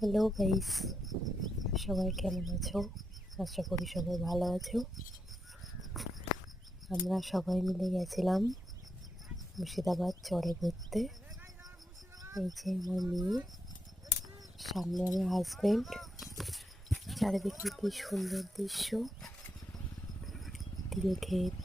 Hello guys, সবাই কেমন আছো? আশা করি সবাই ভালো আছো। আমরা সবাই মিলে গেছিলাম মুর্শিদাবাদ চরে ঘুরতে। এই যে আমার মেয়ে, সামনে আমার হাজবেন্ড। চারিদিকে কি সুন্দর দৃশ্য, তিল ক্ষেত,